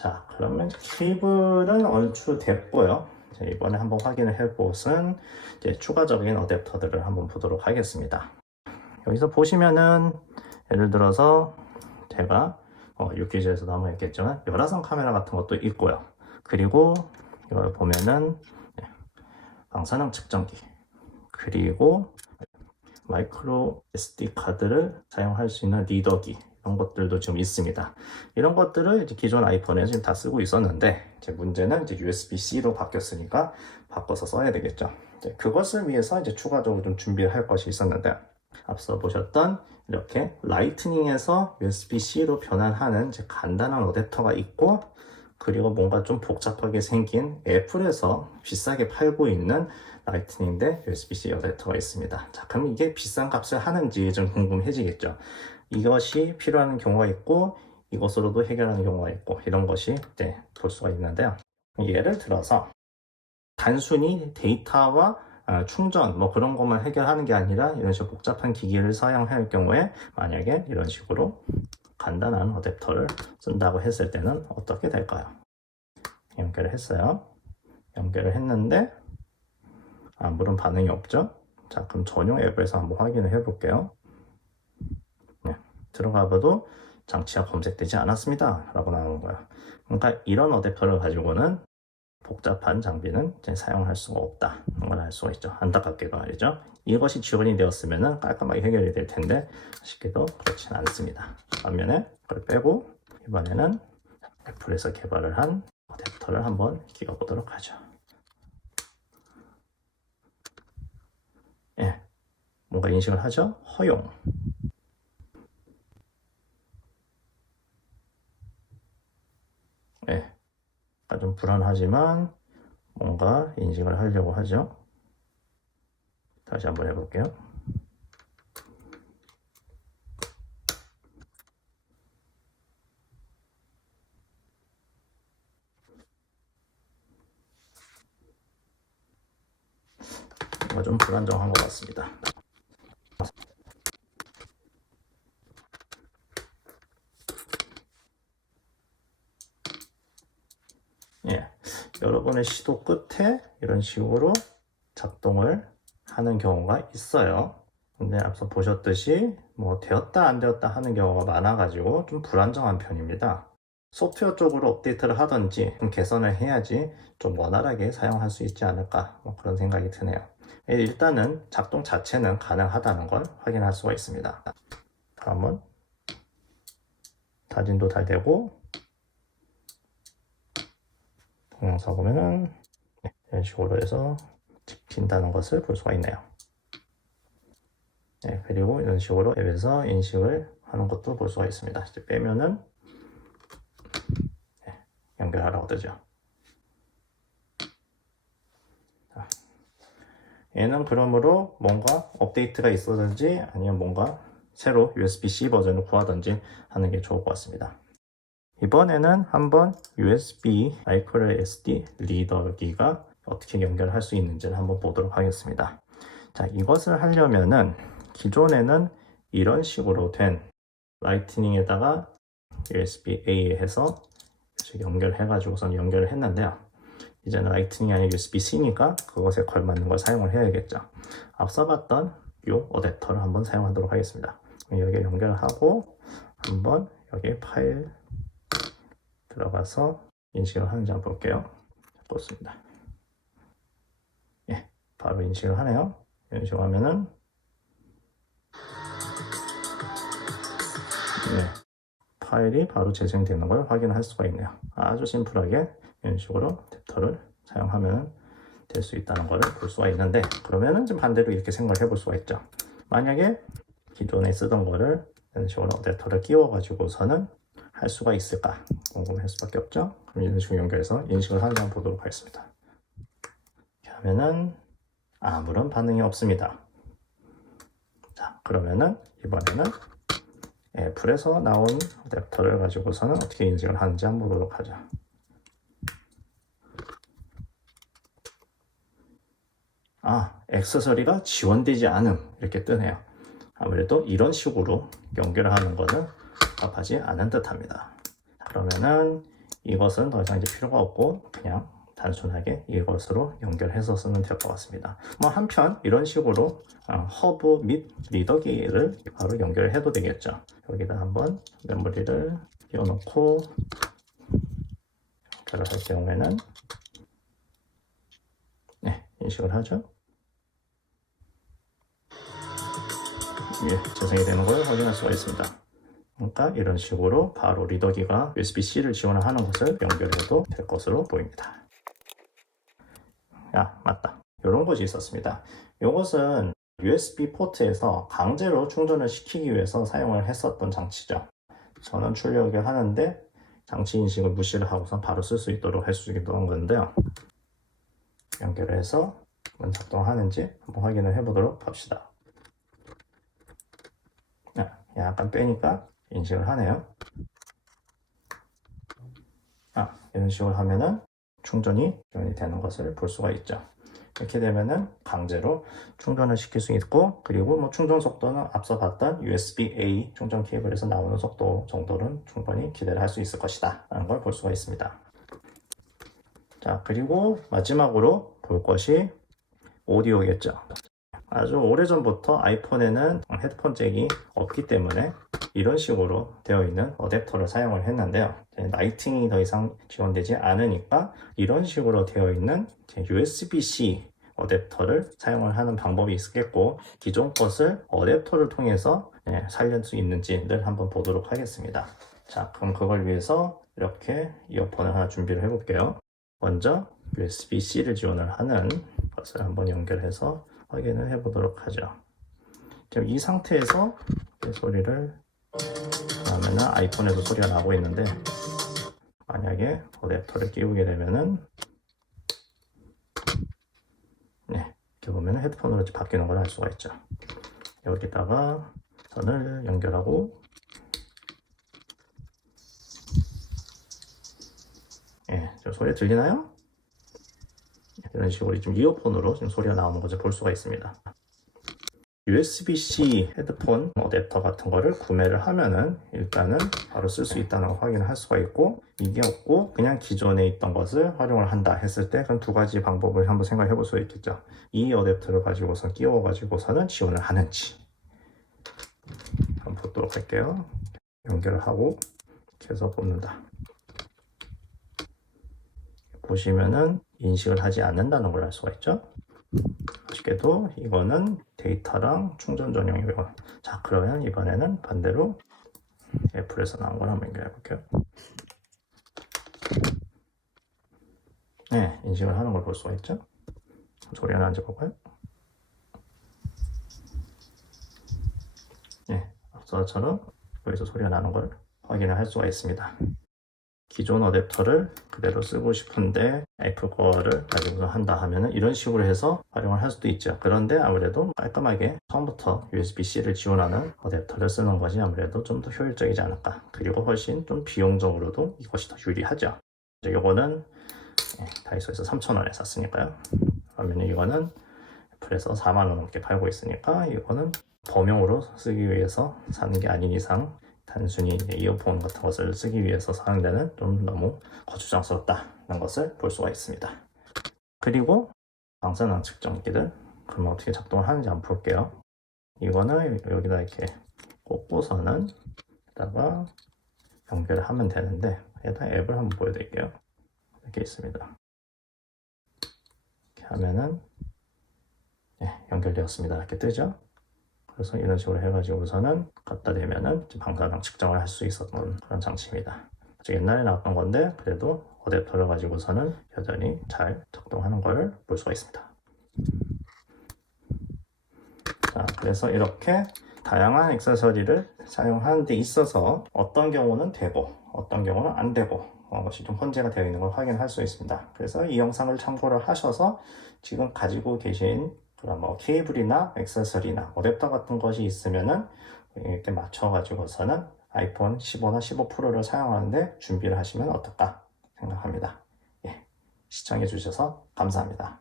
자, 그러면 케이블은 얼추 됐고요. 자, 이번에 한번 확인을 해 것은 이제 추가적인 어댑터들을 한번 보도록 하겠습니다. 여기서 보시면은 예를 들어서 제가 어, 유퀴즈에서도 한번 했겠지만 열화상 카메라 같은 것도 있고요. 그리고 이걸 보면은 네, 방사능 측정기 그리고 마이크로 SD 카드를 사용할 수 있는 리더기 이런 것들도 지금 있습니다. 이런 것들을 이제 기존 아이폰에 지금 다 쓰고 있었는데 이제 문제는 이제 USB-C로 바뀌었으니까 바꿔서 써야 되겠죠. 이제 그것을 위해서 이제 추가적으로 좀 준비를 할 것이 있었는데 앞서 보셨던 이렇게 라이트닝에서 USB-C로 변환하는 이제 간단한 어댑터가 있고 그리고 뭔가 좀 복잡하게 생긴 애플에서 비싸게 팔고 있는 라이트닝 대 USB-C 어댑터가 있습니다. 자, 그럼 이게 비싼 값을 하는지 좀 궁금해지겠죠. 이것이 필요한 경우가 있고 이것으로도 해결하는 경우가 있고 이런 것이 네, 볼 수가 있는데요. 예를 들어서 단순히 데이터와 아, 충전 뭐 그런 것만 해결하는 게 아니라 이런 식으로 복잡한 기기를 사용할 경우에 만약에 이런 식으로 간단한 어댑터를 쓴다고 했을 때는 어떻게 될까요? 연결을 했어요. 연결을 했는데 아무런 반응이 없죠? 자, 그럼 전용 앱에서 한번 확인을 해 볼게요. 네, 들어가 봐도 장치가 검색되지 않았습니다. 라고 나오는 거예요. 그러니까 이런 어댑터를 가지고는 복잡한 장비는 사용할 수가 없다. 걸 알 수가 있죠. 안타깝게도 말이죠. 이것이 지원이 되었으면 깔끔하게 해결이 될 텐데 쉽게도 그렇지는 않습니다. 반면에 그걸 빼고 이번에는 애플에서 개발을 한 어댑터를 한번 끼워 보도록 하죠. 예, 뭔가 인식을 하죠. 허용. 예, 좀 불안하지만 뭔가 인식을 하려고 하죠. 다시 한번 해볼게요. 좀 불안정한 것 같습니다. 예, 여러분의 시도 끝에 이런 식으로 작동을 하는 경우가 있어요. 근데 앞서 보셨듯이 뭐 되었다 안 되었다 하는 경우가 많아가지고 좀 불안정한 편입니다. 소프트웨어 쪽으로 업데이트를 하든지 좀 개선을 해야지 좀 원활하게 사용할 수 있지 않을까 뭐 그런 생각이 드네요. 예, 일단은 작동 자체는 가능하다는 걸 확인할 수가 있습니다. 다음은 사진도 잘 되고 동영상 보면은 네, 이런 식으로 해서 찍힌다는 것을 볼 수가 있네요. 네, 그리고 이런 식으로 앱에서 인식을 하는 것도 볼 수가 있습니다. 이제 빼면은 네, 연결하라고 뜨죠. 자, 얘는 그러므로 뭔가 업데이트가 있어든지 아니면 뭔가 새로 USB-C 버전을 구하든지 하는 게 좋을 것 같습니다. 이번에는 한번 USB 마이크로 SD 리더기가 어떻게 연결할 수 있는지를 한번 보도록 하겠습니다. 자, 이것을 하려면은 기존에는 이런 식으로 된 라이트닝에다가 USB-A 해서 연결해 가지고선 연결을 했는데요. 이제는 라이트닝이 아니라 USB-C니까 그것에 걸맞는 걸 사용을 해야겠죠. 앞서 봤던 이 어댑터를 한번 사용하도록 하겠습니다. 여기에 연결하고 한번 여기 파일 들어가서 인식을 하는지 한번 볼게요. 보습니다. 예, 바로 인식을 하네요. 이런 식으로 하면은 네, 파일이 바로 재생되는 걸 확인할 수가 있네요. 아주 심플하게 이런 식으로 탭터를 사용하면 될 수 있다는 것을 볼 수가 있는데 그러면은 좀 반대로 이렇게 생각을 해볼 수가 있죠. 만약에 기존에 쓰던 거를 이런 식으로 어댑터를 끼워 가지고서는 할 수가 있을까 궁금할 수밖에 없죠. 그럼 이런 식으로 연결해서 인식을 한번 보도록 하겠습니다. 이렇게 하면은 아무런 반응이 없습니다. 자 그러면은 이번에는 애플에서 나온 어댑터를 가지고서는 어떻게 인식을 하는지 한번 보도록 하죠. 아, 액세서리가 지원되지 않음 이렇게 뜨네요. 아무래도 이런 식으로 연결을 하는 거는 답하지 않은 듯 합니다. 그러면은 이것은 더 이상 이제 필요가 없고 그냥 단순하게 이것으로 연결해서 쓰면 될 것 같습니다. 뭐 한편 이런 식으로 어, 허브 및 리더기를 바로 연결해도 되겠죠. 여기다 한번 메모리를 띄워놓고 연결을 할 경우에는 네, 인식을 하죠. 예, 재생이 되는 걸 확인할 수가 있습니다. 그러니까 이런 식으로 바로 리더기가 USB-C를 지원하는 것을 연결해도 될 것으로 보입니다. 야, 맞다. 이런 것이 있었습니다. 이것은 USB 포트에서 강제로 충전을 시키기 위해서 사용을 했었던 장치죠. 전원 출력을 하는데 장치 인식을 무시를 하고선 바로 쓸 수 있도록 할 수 있기도 한 건데요. 연결을 해서 작동하는지 한번 확인을 해보도록 합시다. 야, 약간 빼니까 인식을 하네요. 아, 이런 식으로 하면은 충전이 지원이 되는 것을 볼 수가 있죠. 이렇게 되면은 강제로 충전을 시킬 수 있고 그리고 뭐 충전 속도는 앞서 봤던 USB-A 충전 케이블에서 나오는 속도 정도는 충분히 기대를 할 수 있을 것이다 라는 걸 볼 수가 있습니다. 자 그리고 마지막으로 볼 것이 오디오겠죠. 아주 오래전부터 아이폰에는 헤드폰 잭이 없기 때문에 이런 식으로 되어 있는 어댑터를 사용을 했는데요. 라이팅이 더 이상 지원되지 않으니까 이런 식으로 되어 있는 USB-C 어댑터를 사용을 하는 방법이 있겠고 기존 것을 어댑터를 통해서 네, 살릴 수 있는지를 한번 보도록 하겠습니다. 자, 그럼 그걸 위해서 이렇게 이어폰을 하나 준비를 해볼게요. 먼저 USB-C를 지원을 하는 것을 한번 연결해서 확인을 해보도록 하죠. 지금 이 상태에서 이 소리를 하면은 아이폰에도 소리가 나고 있는데 만약에 어댑터를 끼우게 되면은 네 이렇게 보면 헤드폰으로 바뀌는 걸 알 수가 있죠. 여기다가 선을 연결하고 예, 저 소리 들리나요? 이런 식으로 지금 이어폰으로 지금 소리가 나오는 것을 볼 수가 있습니다. USB-C 헤드폰 어댑터 같은 거를 구매를 하면은 일단은 바로 쓸 수 있다는 걸 확인을 할 수가 있고 이게 없고 그냥 기존에 있던 것을 활용을 한다 했을 때 그럼 두 가지 방법을 한번 생각해 볼 수 있겠죠. 이 어댑터를 가지고서 끼워 가지고서는 지원을 하는지 한번 보도록 할게요. 연결을 하고 해서 뽑는다. 보시면은 인식을 하지 않는다는 걸 알 수가 있죠. 아쉽게도 이거는 데이터랑 충전 전용이고요. 자, 그러면 이번에는 반대로 애플에서 나온 걸 한번 연결해 볼게요. 네, 인식을 하는 걸 볼 수가 있죠. 소리 하나 앉아볼까요? 네, 앞서처럼 여기서 소리가 나는 걸 확인을 할 수가 있습니다. 기존 어댑터를 그대로 쓰고 싶은데 애플 거를 가지고 한다 하면은 이런 식으로 해서 활용을 할 수도 있죠. 그런데 아무래도 깔끔하게 처음부터 USB-C를 지원하는 어댑터를 쓰는 것이 아무래도 좀 더 효율적이지 않을까. 그리고 훨씬 좀 비용적으로도 이것이 더 유리하죠. 이제 요거는 예, 다이소에서 3,000원에 샀으니까요. 그러면 이거는 애플에서 4만원 넘게 팔고 있으니까 이거는 범용으로 쓰기 위해서 사는 게 아닌 이상 단순히 이어폰 같은 것을 쓰기 위해서 사용되는 좀 너무 거추장스럽다 는 것을 볼 수가 있습니다. 그리고 방사능 측정기들 그럼 어떻게 작동을 하는지 한번 볼게요. 이거는 여기다 이렇게 꽂고서는 여기다가 연결을 하면 되는데 일단 앱을 한번 보여드릴게요. 이렇게 있습니다. 이렇게 하면은 네, 연결되었습니다. 이렇게 뜨죠? 그래서 이런 식으로 해가지고서는 갖다 대면은 방사능 측정을 할 수 있었던 그런 장치입니다. 아주 옛날에 나왔던 건데 그래도 어댑터를 가지고서는 여전히 잘 작동하는 걸 볼 수가 있습니다. 자, 그래서 이렇게 다양한 액세서리를 사용하는 데 있어서 어떤 경우는 되고 어떤 경우는 안 되고 그런 것이 좀 혼재가 되어 있는 걸 확인할 수 있습니다. 그래서 이 영상을 참고를 하셔서 지금 가지고 계신 그런 뭐 케이블이나 액세서리나 어댑터 같은 것이 있으면은 이렇게 맞춰 가지고서는 아이폰 15나 15 프로를 사용하는데 준비를 하시면 어떨까 생각합니다. 예, 시청해 주셔서 감사합니다.